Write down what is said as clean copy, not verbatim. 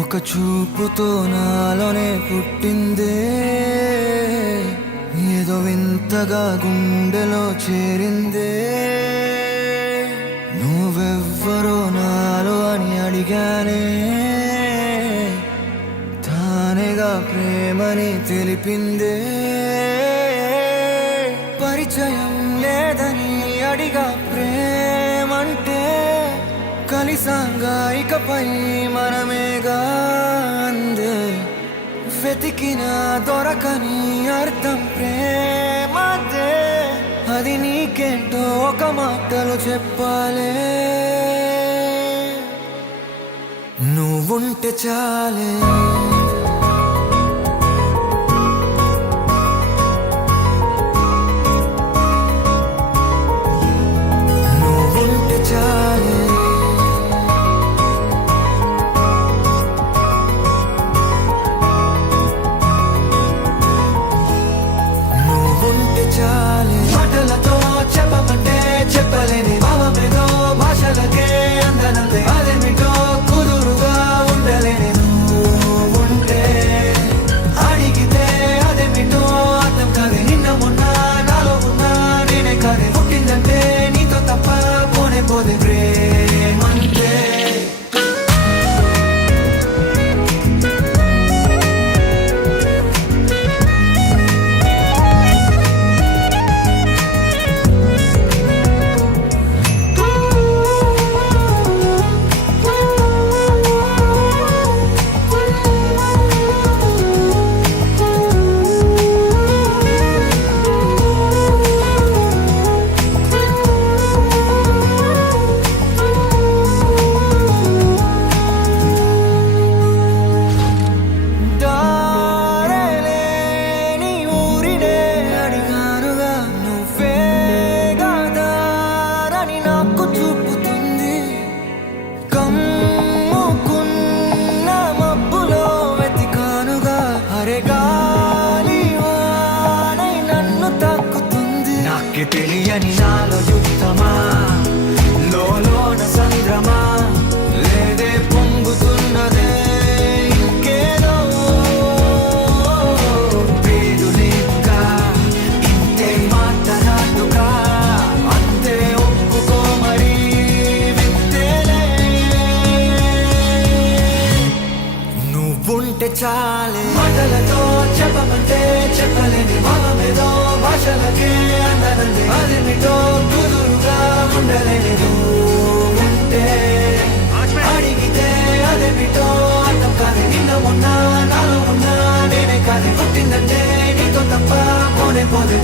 ఒక చూపుతో నాలోనే పుట్టిందే, ఏదో వింతగా గుండెలో చేరిందే. నువ్వెవ్వరో నాలో అని అడిగానే, తానేగా ప్రేమని తెలిపిందే. పరిచయం లేదని అడిగా ప్రేమంటే, కలిసాంగా ఇకపై మనమేగా అందే. వెతికిన దొరకని అర్థం ప్రేమదే, అది నీకేంటో ఒక మాటలో చెప్పాలే. నువ్వుంటే చాలే, నువ్వుంటే చాలే, నువ్వుంటే చాలే. మాటలతో చెప్పమంటే చెప్పలేని భావమేదో, భాషలకే అందనందే అదేమిటో కుదురుగా ఉండలేని. నువ్వుంటే అడిగితే అదేమిటో అర్థం కాదే. నిన్న మొన్న నాలో ఉన్నా నేనే కాదే. పుట్టిందంటే నీతో తప్ప పోనే పోదే ప్రేమంటే. తెలియని నాలో యుద్ధమా, లోన సంద్రమా, లేదే పొంగుతున్నదే ఇంకేదో. పేరు లేక ఇంతే మాట్లాడుగా, అంతే ఒప్పుకో మరి వింతేలే. నువ్వుంటే చాలే, మాటలతో చెప్పమంటే చెప్పలేని భావమేదో, భాషలకే అందనందే అదేమిటో కుదురుగా ఉండలేని. నువ్వుంటే అడిగితే అదేమిటో అర్థం కాదే. నిన్న మొన్న నాలో ఉన్నా నేనే కాదే. పుట్టిందంటే నీతో తప్ప పోనే పోదే.